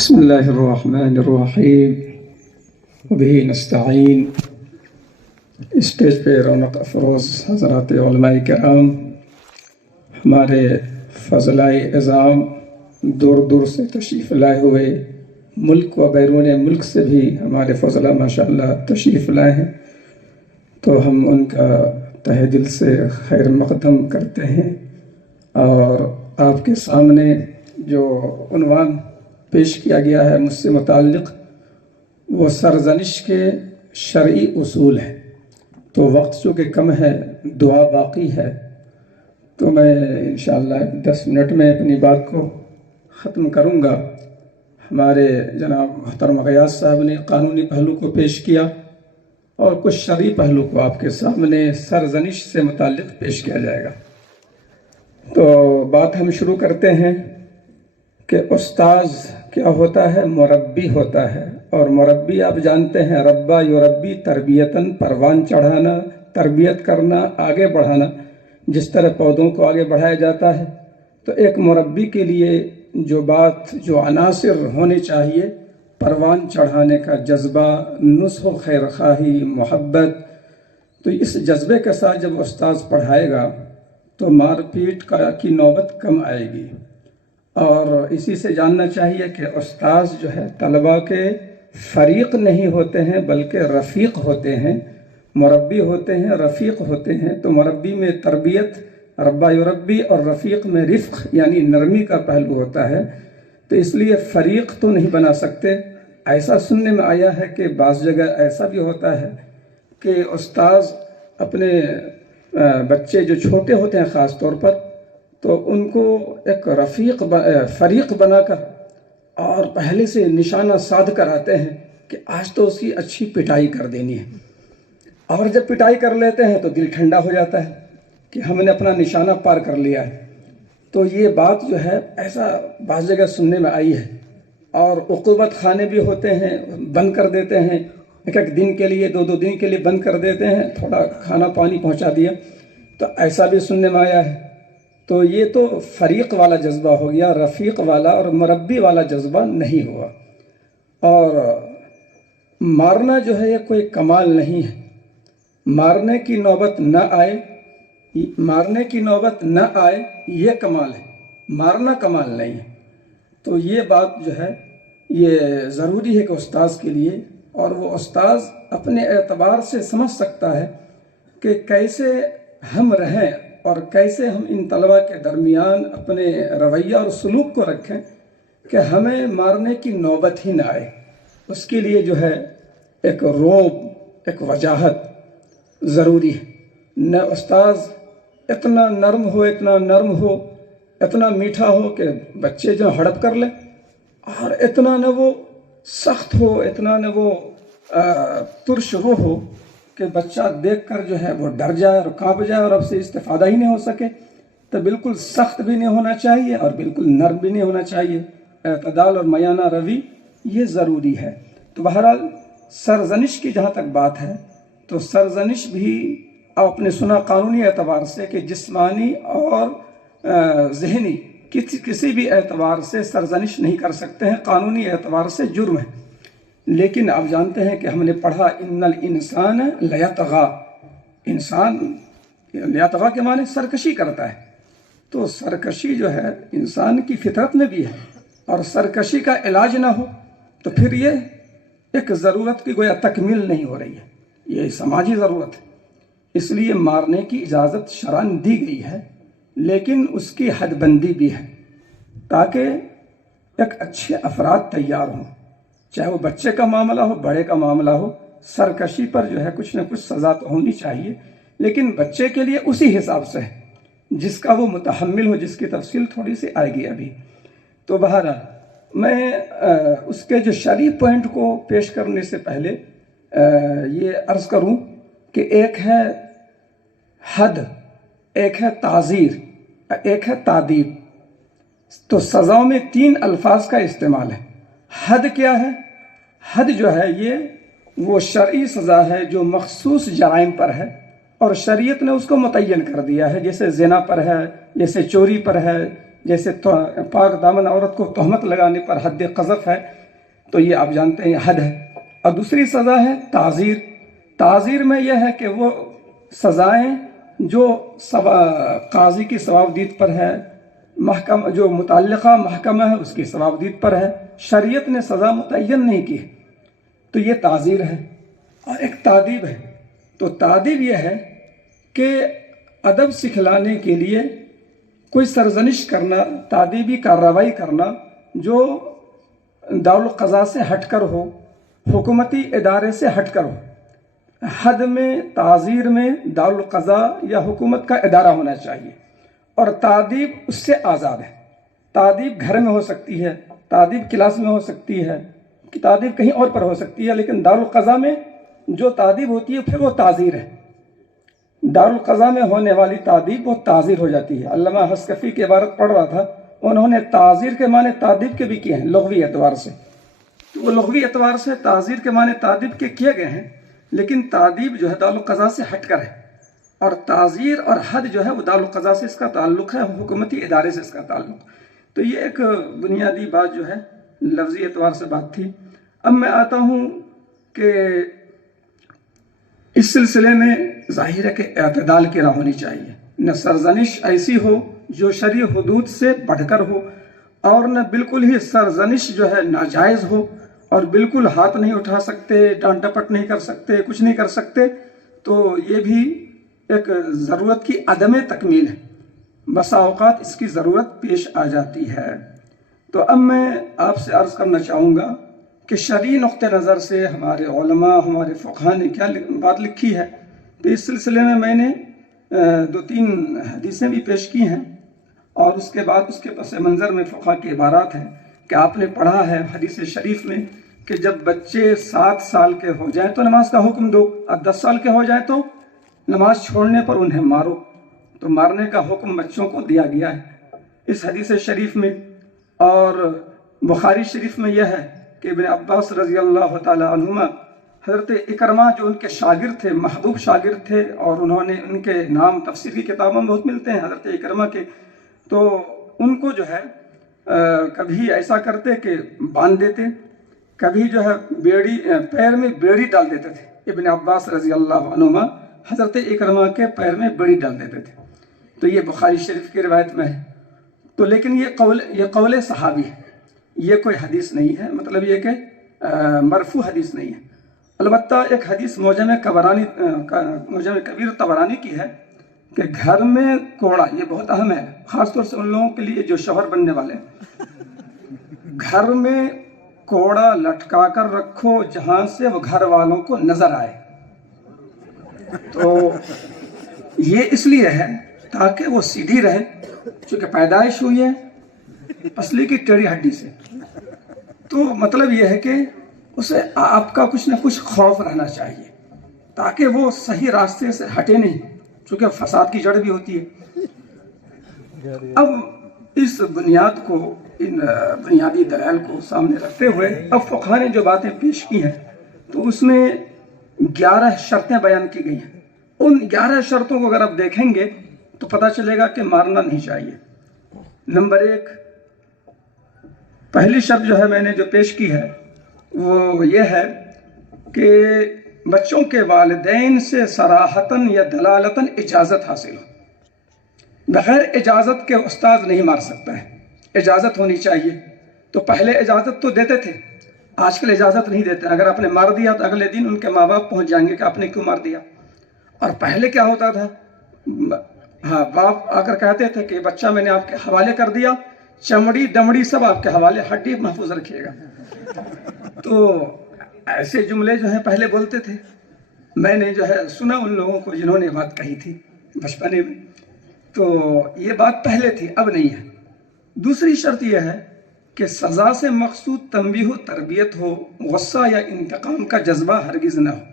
بسم اللہ الرحمن الرحیم وبہ نستعین۔ اسٹیج پہ رونق افروز حضرات علماء کرام، ہمارے فضلائے اعظام، دور دور سے تشریف لائے ہوئے، ملک و بیرون ملک سے بھی ہمارے فضلہ ماشاءاللہ تشریف لائے ہیں، تو ہم ان کا تہہ دل سے خیر مقدم کرتے ہیں۔ اور آپ کے سامنے جو عنوان پیش کیا گیا ہے مجھ سے متعلق، وہ سرزنش کے شرعی اصول ہے۔ تو وقت چونکہ کم ہے، دعا باقی ہے، تو میں انشاءاللہ 10 منٹ میں اپنی بات کو ختم کروں گا۔ ہمارے جناب محترم غیاث صاحب نے قانونی پہلو کو پیش کیا اور کچھ شرعی پہلو کو آپ کے سامنے سرزنش سے متعلق پیش کیا جائے گا۔ تو بات ہم شروع کرتے ہیں کہ استاذ کیا ہوتا ہے؟ مربی ہوتا ہے، اور مربی آپ جانتے ہیں ربا یربی تربیتاً، پروان چڑھانا، تربیت کرنا، آگے بڑھانا۔ جس طرح پودوں کو آگے بڑھایا جاتا ہے، تو ایک مربی کے لیے جو عناصر ہونے چاہیے، پروان چڑھانے کا جذبہ، نصح و خیر خواہی، محبت، تو اس جذبے کے ساتھ جب استاذ پڑھائے گا تو مار پیٹ کی نوبت کم آئے گی۔ اور اسی سے جاننا چاہیے کہ استاذ جو ہے طلباء کے فریق نہیں ہوتے ہیں بلکہ رفیق ہوتے ہیں، مربی ہوتے ہیں، رفیق ہوتے ہیں۔ تو مربی میں تربیت، ربا یربی، اور رفیق میں رفق یعنی نرمی کا پہلو ہوتا ہے۔ تو اس لیے فریق تو نہیں بنا سکتے۔ ایسا سننے میں آیا ہے کہ بعض جگہ ایسا بھی ہوتا ہے کہ استاذ اپنے بچے جو چھوٹے ہوتے ہیں خاص طور پر، تو ان کو ایک فریق بنا کر اور پہلے سے نشانہ سادھ کر آتے ہیں کہ آج تو اس کی اچھی پٹائی کر دینی ہے، اور جب پٹائی کر لیتے ہیں تو دل ٹھنڈا ہو جاتا ہے کہ ہم نے اپنا نشانہ پار کر لیا ہے۔ تو یہ بات جو ہے ایسا بعض جگہ سننے میں آئی ہے، اور عقوبت خانے بھی ہوتے ہیں، بند کر دیتے ہیں، ایک دن کے لیے، 2 دن کے لیے بند کر دیتے ہیں، تھوڑا کھانا پانی پہنچا دیا، تو ایسا بھی سننے میں آیا ہے۔ تو یہ تو فریق والا جذبہ ہو گیا، رفیق والا اور مربی والا جذبہ نہیں ہوا۔ اور مارنا جو ہے یہ کوئی کمال نہیں ہے، مارنے کی نوبت نہ آئے یہ کمال ہے، مارنا کمال نہیں ہے۔ تو یہ بات جو ہے یہ ضروری ہے کہ استاذ کے لیے، اور وہ استاذ اپنے اعتبار سے سمجھ سکتا ہے کہ کیسے ہم رہیں اور کیسے ہم ان طلباء کے درمیان اپنے رویہ اور سلوک کو رکھیں کہ ہمیں مارنے کی نوبت ہی نہ آئے۔ اس کے لیے جو ہے ایک روب، ایک وجاہت ضروری ہے۔ نہ استاذ اتنا نرم ہو، اتنا میٹھا ہو کہ بچے جو ہڑپ کر لیں، اور اتنا نہ وہ سخت ہو، اتنا نہ وہ ترش رو ہو کہ بچہ دیکھ کر جو ہے وہ ڈر جائے اور کانپ جائے اور اب سے استفادہ ہی نہیں ہو سکے۔ تو بالکل سخت بھی نہیں ہونا چاہیے اور بالکل نرم بھی نہیں ہونا چاہیے، اعتدال اور میانہ روی یہ ضروری ہے۔ تو بہرحال سرزنش کی جہاں تک بات ہے، تو سرزنش بھی آپ نے سنا قانونی اعتبار سے کہ جسمانی اور ذہنی کسی بھی اعتبار سے سرزنش نہیں کر سکتے ہیں، قانونی اعتبار سے جرم ہے۔ لیکن آپ جانتے ہیں کہ ہم نے پڑھا ان الانسان لیطغی، انسان لیطغی کے معنی سرکشی کرتا ہے۔ تو سرکشی جو ہے انسان کی فطرت میں بھی ہے، اور سرکشی کا علاج نہ ہو تو پھر یہ ایک ضرورت کی گویا تکمیل نہیں ہو رہی ہے، یہ سماجی ضرورت ہے۔ اس لیے مارنے کی اجازت شرعاً دی گئی ہے، لیکن اس کی حد بندی بھی ہے تاکہ ایک اچھے افراد تیار ہوں، چاہے وہ بچے کا معاملہ ہو، بڑے کا معاملہ ہو۔ سرکشی پر جو ہے کچھ نہ کچھ سزا تو ہونی چاہیے، لیکن بچے کے لیے اسی حساب سے ہے جس کا وہ متحمل ہو، جس کی تفصیل تھوڑی سی آئے گی ابھی۔ تو بہرحال میں اس کے جو شرعی پوائنٹ کو پیش کرنے سے پہلے یہ عرض کروں کہ ایک ہے حد، ایک ہے تعزیر، ایک ہے تادیب۔ تو سزاؤں میں 3 الفاظ کا استعمال ہے۔ حد کیا ہے؟ حد جو ہے یہ وہ شرعی سزا ہے جو مخصوص جرائم پر ہے، اور شریعت نے اس کو متعین کر دیا ہے، جیسے زنا پر ہے، جیسے چوری پر ہے، جیسے پاک دامن عورت کو تہمت لگانے پر حد قذف ہے، تو یہ آپ جانتے ہیں حد ہے۔ اور دوسری سزا ہے تعزیر۔ تعزیر میں یہ ہے کہ وہ سزائیں جو قاضی کی ثوابدید پر ہے، محکمہ جو متعلقہ محکمہ ہے اس کی ثوابدید پر ہے، شریعت نے سزا متعین نہیں کی، تو یہ تعزیر ہے۔ اور ایک تادیب ہے، تو تادیب یہ ہے کہ ادب سکھلانے کے لیے کوئی سرزنش کرنا، تادیبی کارروائی کرنا جو دارالقضاء سے ہٹ کر ہو، حکومتی ادارے سے ہٹ کر ہو۔ حد میں، تعزیر میں دارالقضاء یا حکومت کا ادارہ ہونا چاہیے، اور تادیب اس سے آزاد ہے۔ تادیب گھر میں ہو سکتی ہے، تادیب کلاس میں ہو سکتی ہے، تادیب کہیں اور پر ہو سکتی ہے، لیکن دارالقضاء میں جو تادیب ہوتی ہے پھر وہ تعزیر ہے۔ دارالقضاء میں ہونے والی تعزیر وہ تعزیر ہو جاتی ہے۔ علامہ حسکفی کی عبارت پڑھ رہا تھا، انہوں نے تعزیر کے معنی تعدیب کے بھی کیے ہیں لغوی اعتبار سے، تو وہ لغوی اعتبار سے تعزیر کے معنی تعدیب کے کیے گئے ہیں، لیکن تعدیب جو ہے دارالقضاء سے ہٹ کر ہے، اور تعزیر اور حد جو ہے وہ دارالقضاء سے اس کا تعلق ہے، حکومتی ادارے سے اس کا تعلق۔ تو یہ ایک بنیادی بات جو ہے لفظی اعتبار سے بات تھی۔ اب میں آتا ہوں کہ اس سلسلے میں ظاہر ہے کہ اعتدال کی راہ ہونی چاہیے، نہ سرزنش ایسی ہو جو شرعی حدود سے بڑھ کر ہو، اور نہ بالکل ہی سرزنش جو ہے ناجائز ہو، اور بالکل ہاتھ نہیں اٹھا سکتے، ڈانٹ ڈپٹ نہیں کر سکتے، کچھ نہیں کر سکتے، تو یہ بھی ایک ضرورت کی عدم تکمیل ہے، بسا اوقات اس کی ضرورت پیش آ جاتی ہے۔ تو اب میں آپ سے عرض کرنا چاہوں گا کہ شرعی نقطہ نظر سے ہمارے علماء، ہمارے فقہاء نے کیا بات لکھی ہے، تو اس سلسلے میں میں نے 2-3 حدیثیں بھی پیش کی ہیں، اور اس کے بعد اس کے پس منظر میں فقہاء کی عبارات ہیں کہ آپ نے پڑھا ہے حدیث شریف میں کہ جب بچے 7 سال کے ہو جائیں تو نماز کا حکم دو، اور 10 سال کے ہو جائیں تو نماز چھوڑنے پر انہیں مارو، تو مارنے کا حکم بچوں کو دیا گیا ہے اس حدیث شریف میں۔ اور بخاری شریف میں یہ ہے کہ ابن عباس رضی اللہ تعالی عنہما، حضرت اکرمہ جو ان کے شاگرد تھے، محبوب شاگرد تھے، اور انہوں نے ان کے نام تفسیر کی کتابوں میں بہت ملتے ہیں حضرت اکرمہ کے، تو ان کو جو ہے کبھی ایسا کرتے کہ باندھ دیتے، کبھی جو ہے بیڑی پیر میں بیڑی ڈال دیتے تھے۔ ابن عباس رضی اللہ عنہما حضرت اکرمہ کے پیر میں بیڑی ڈال دیتے تھے، تو یہ بخاری شریف کی روایت میں ہے۔ تو لیکن یہ قول صحابی ہے، یہ کوئی حدیث نہیں ہے، مطلب یہ کہ مرفوع حدیث نہیں ہے۔ البتہ ایک حدیث معجم کبیر طبرانی کی ہے کہ گھر میں کوڑا، یہ بہت اہم ہے خاص طور سے ان لوگوں کے لیے جو شوہر بننے والے ہیں، گھر میں کوڑا لٹکا کر رکھو جہاں سے وہ گھر والوں کو نظر آئے۔ تو یہ اس لیے ہے تاکہ وہ سیدھی رہے، چونکہ پیدائش ہوئی ہے پسلی کی ٹیڑھی ہڈی سے، تو مطلب یہ ہے کہ اسے آپ کا کچھ نہ کچھ خوف رہنا چاہیے تاکہ وہ صحیح راستے سے ہٹے نہیں، چونکہ فساد کی جڑ بھی ہوتی ہے۔ اب اس بنیاد کو، ان بنیادی دلائل کو سامنے رکھتے ہوئے اب فقہاء نے جو باتیں پیش کی ہیں تو اس میں 11 شرطیں بیان کی گئی ہیں۔ ان 11 شرطوں کو اگر آپ دیکھیں گے تو پتہ چلے گا کہ مارنا نہیں چاہیے۔ نمبر 1، پہلی شرط جو ہے میں نے جو پیش کی ہے وہ یہ ہے کہ بچوں کے والدین سے صراحتاً یا دلالتاً اجازت حاصل ہو۔ بغیر اجازت کے استاد نہیں مار سکتا ہے، اجازت ہونی چاہیے۔ تو پہلے اجازت تو دیتے تھے، آج کل اجازت نہیں دیتے۔ اگر آپ نے مار دیا تو اگلے دن ان کے ماں باپ پہنچ جائیں گے کہ آپ نے کیوں مار دیا۔ اور پہلے کیا ہوتا تھا، باپ آ کر کہتے تھے کہ بچہ میں نے آپ کے حوالے کر دیا، چمڑی دمڑی سب آپ کے حوالے، ہڈی محفوظ رکھیے گا۔ تو ایسے جملے جو ہیں پہلے بولتے تھے، میں نے جو ہے سنا ان لوگوں کو جنہوں نے بات کہی تھی بچپنے میں، تو یہ بات پہلے تھی، اب نہیں ہے۔ دوسری شرط یہ ہے کہ سزا سے مقصود تنبیہ و تربیت ہو، غصہ یا انتقام کا جذبہ ہرگز نہ ہو۔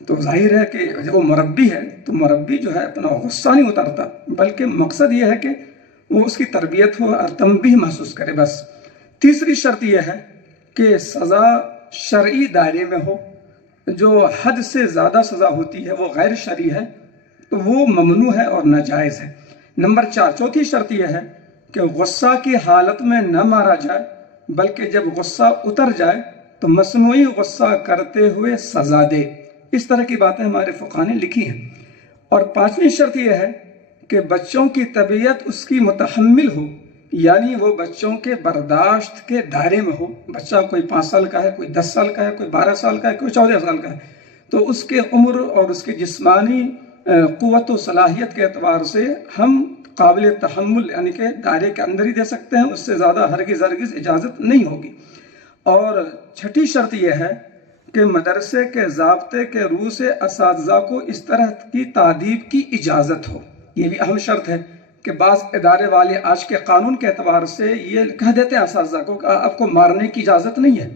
تو ظاہر ہے کہ جب وہ مربی ہے تو مربی جو ہے اپنا غصہ نہیں اتارتا، بلکہ مقصد یہ ہے کہ وہ اس کی تربیت ہو اور تنبیہ محسوس کرے بس۔ تیسری شرط یہ ہے کہ سزا شرعی دائرے میں ہو، جو حد سے زیادہ سزا ہوتی ہے وہ غیر شرعی ہے، تو وہ ممنوع ہے اور ناجائز ہے۔ نمبر 4، چوتھی شرط یہ ہے کہ غصہ کی حالت میں نہ مارا جائے، بلکہ جب غصہ اتر جائے تو مصنوعی غصہ کرتے ہوئے سزا دے۔ اس طرح کی باتیں ہمارے فقہاء نے لکھی ہیں۔ اور پانچویں شرط یہ ہے کہ بچوں کی طبیعت اس کی متحمل ہو، یعنی وہ بچوں کے برداشت کے دائرے میں ہو۔ بچہ کوئی 5 سال کا ہے، کوئی 10 سال کا ہے، کوئی 12 سال کا ہے، کوئی 14 سال کا ہے، تو اس کے عمر اور اس کی جسمانی قوت و صلاحیت کے اعتبار سے ہم قابل تحمل یعنی کہ دائرے کے اندر ہی دے سکتے ہیں، اس سے زیادہ ہرگز اجازت نہیں ہوگی۔ اور چھٹی شرط یہ ہے کہ مدرسے کے ضابطے کے روح سے اساتذہ کو اس طرح کی تادیب کی اجازت ہو۔ یہ بھی اہم شرط ہے کہ بعض ادارے والے آج کے قانون کے اعتبار سے یہ کہہ دیتے ہیں اساتذہ کو کہ آپ کو مارنے کی اجازت نہیں ہے۔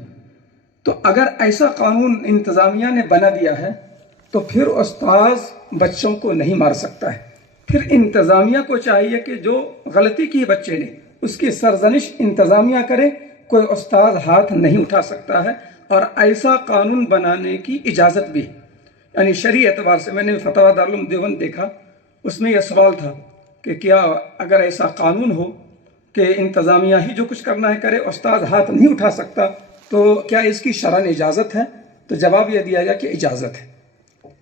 تو اگر ایسا قانون انتظامیہ نے بنا دیا ہے تو پھر استاذ بچوں کو نہیں مار سکتا ہے۔ پھر انتظامیہ کو چاہیے کہ جو غلطی کی بچے نے اس کی سرزنش انتظامیہ کرے، کوئی استاذ ہاتھ نہیں اٹھا سکتا ہے۔ اور ایسا قانون بنانے کی اجازت بھی، یعنی شرعی اعتبار سے میں نے فتویٰ دارالعلوم دیوبند دیکھا، اس میں یہ سوال تھا کہ کیا اگر ایسا قانون ہو کہ انتظامیہ ہی جو کچھ کرنا ہے کرے، استاذ ہاتھ نہیں اٹھا سکتا، تو کیا اس کی شرعاً اجازت ہے؟ تو جواب یہ دیا گیا کہ اجازت ہے۔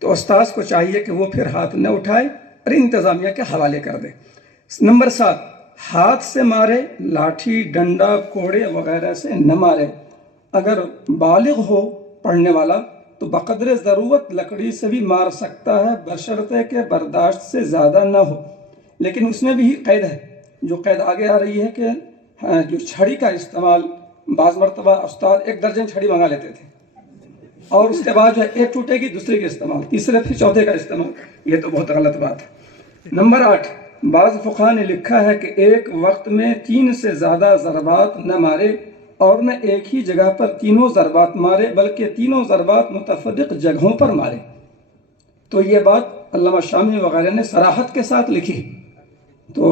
تو استاذ کو چاہیے کہ وہ پھر ہاتھ نہ اٹھائے اور انتظامیہ کے حوالے کر دے۔ نمبر 7، ہاتھ سے مارے، لاٹھی، ڈنڈا، کوڑے وغیرہ سے نہ مارے۔ اگر بالغ ہو پڑھنے والا تو بقدر ضرورت لکڑی سے بھی مار سکتا ہے، بشرطے کہ برداشت سے زیادہ نہ ہو۔ لیکن اس میں بھی قید ہے، جو قید آگے آ رہی ہے کہ جو چھڑی کا استعمال، بعض مرتبہ استاد 1 درجن چھڑی منگا لیتے تھے، اور اس کے بعد جو ہے ایک ٹوٹے گی، دوسرے کا استعمال، تیسرے پھر چوتھے کا استعمال۔ یہ تو بہت غلط بات ہے۔ نمبر 8، بعض فقہاء نے لکھا ہے کہ ایک وقت میں 3 سے زیادہ ضربات نہ مارے، اور نہ ایک ہی جگہ پر تینوں ضربات مارے، بلکہ تینوں ضربات متفرق جگہوں پر مارے۔ تو یہ بات علامہ شامی وغیرہ نے صراحت کے ساتھ لکھی۔ تو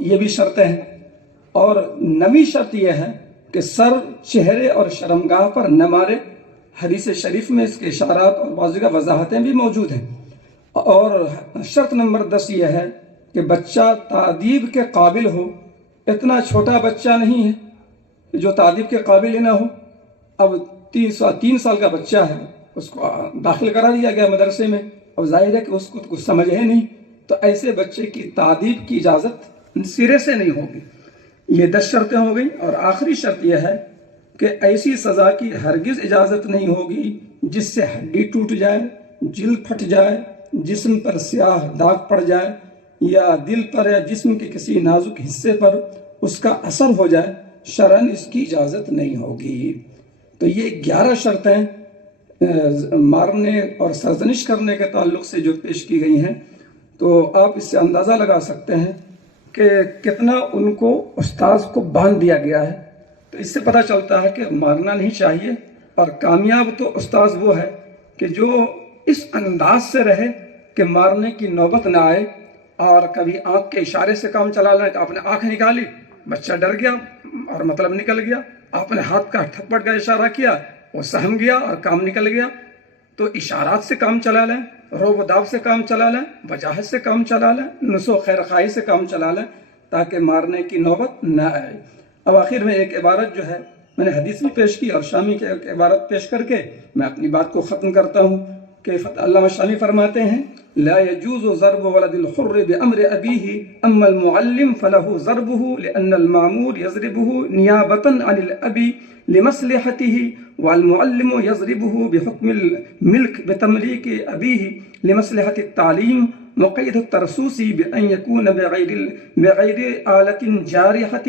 یہ بھی شرطیں ہیں۔ اور 9ویں شرط یہ ہے کہ سر، چہرے اور شرمگاہ پر نہ مارے۔ حدیث شریف میں اس کے اشارات اور بعض جگہ وضاحتیں بھی موجود ہیں۔ اور شرط نمبر 10 یہ ہے کہ بچہ تادیب کے قابل ہو۔ اتنا چھوٹا بچہ نہیں ہے جو تعدیب کے قابل ہی نہ ہو۔ اب 3 سال کا بچہ ہے، اس کو داخل کرا دیا گیا مدرسے میں، اب ظاہر ہے کہ اس کو کچھ سمجھ ہے نہیں، تو ایسے بچے کی تعدیب کی اجازت سرے سے نہیں ہوگی۔ یہ 10 شرطیں ہو گئیں۔ اور آخری شرط یہ ہے کہ ایسی سزا کی ہرگز اجازت نہیں ہوگی جس سے ہڈی ٹوٹ جائے، جلد پھٹ جائے، جسم پر سیاہ داغ پڑ جائے، یا دل پر یا جسم کے کسی نازک حصے پر اس کا اثر ہو جائے، شرعاً اس کی اجازت نہیں ہوگی۔ تو یہ 11 شرطیں مارنے اور سرزنش کرنے کے تعلق سے جو پیش کی گئی ہیں، تو آپ اس سے اندازہ لگا سکتے ہیں کہ کتنا ان کو استاذ کو باندھ دیا گیا ہے۔ تو اس سے پتہ چلتا ہے کہ مارنا نہیں چاہیے۔ اور کامیاب تو استاذ وہ ہے کہ جو اس انداز سے رہے کہ مارنے کی نوبت نہ آئے، اور کبھی آنکھ کے اشارے سے کام چلا لیں کہ آپ نے آنکھ نکالی، بچہ ڈر گیا اور مطلب نکل گیا، آپ نے ہاتھ کا تھپڑ کا اشارہ کیا، وہ سہم گیا اور کام نکل گیا۔ تو اشارات سے کام چلا لیں، روب و داب سے کام چلا لیں، وجاہت سے کام چلا لیں، نصح و خیر خواہی سے کام چلا لیں، تاکہ مارنے کی نوبت نہ آئے۔ اب آخر میں ایک عبارت جو ہے میں نے حدیث بھی پیش کی، اور شامی کی ایک عبارت پیش کر کے میں اپنی بات کو ختم کرتا ہوں کہ علامہ شامی فرماتے ہیں: لا يجوز ضرب ولد الحر بأمر أبيه أما المعلم فله ضربه لأن المعمور يضربه نيابة عن الأب لمصلحته، والمعلم يضربه بحكم الملك بتمليك أبيه لمصلحة التعليم، مقيد الترسوس بأن يكون بغير آلة جارحة،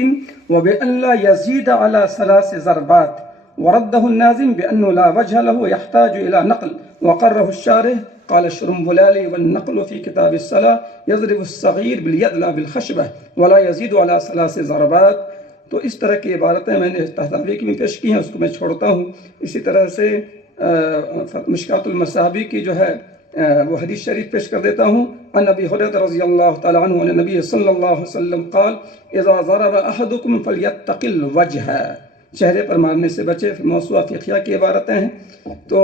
وبأن لا يزيد على 3 ضربات، ورده النازم بأنه لا وجه له يحتاج إلى نقل، وقره الشارح قال الشرمبلالي والنقل في كتاب الصلاة يضرب الصغير باليد لا بالخشبة ولا يزيد على 3 ضربات۔ تو اس طرح کی عبارتیں میں نے تحریک میں پیش کی ہیں، اس کو میں چھوڑتا ہوں۔ اسی طرح سے مشکات المصابیح کی جو ہے وہ حدیث شریف پیش کر دیتا ہوں۔ عن ابی ہریرہ رضی اللہ تعالی عنہ عن النبی صلی اللہ علیہ وسلم قال اذا ضرب احدكم فليتق الوجه، چہرے پر مارنے سے بچے۔ موسوعہ فقہیہ کی عبارتیں ہیں۔ تو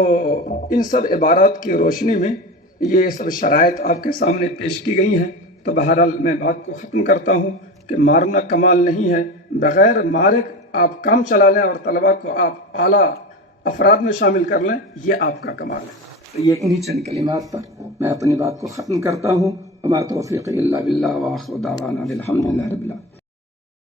ان سب عبارات کی روشنی میں یہ سب شرائط آپ کے سامنے پیش کی گئی ہیں۔ تو بہرحال میں بات کو ختم کرتا ہوں کہ مارنا کمال نہیں ہے، بغیر مارے آپ کام چلا لیں اور طلباء کو آپ اعلیٰ افراد میں شامل کر لیں، یہ آپ کا کمال ہے۔ تو یہ انہی چند کلمات پر میں اپنی بات کو ختم کرتا ہوں۔ وما توفیقی الا باللہ وآخر دعوانا الحمدللہ رب العالمین۔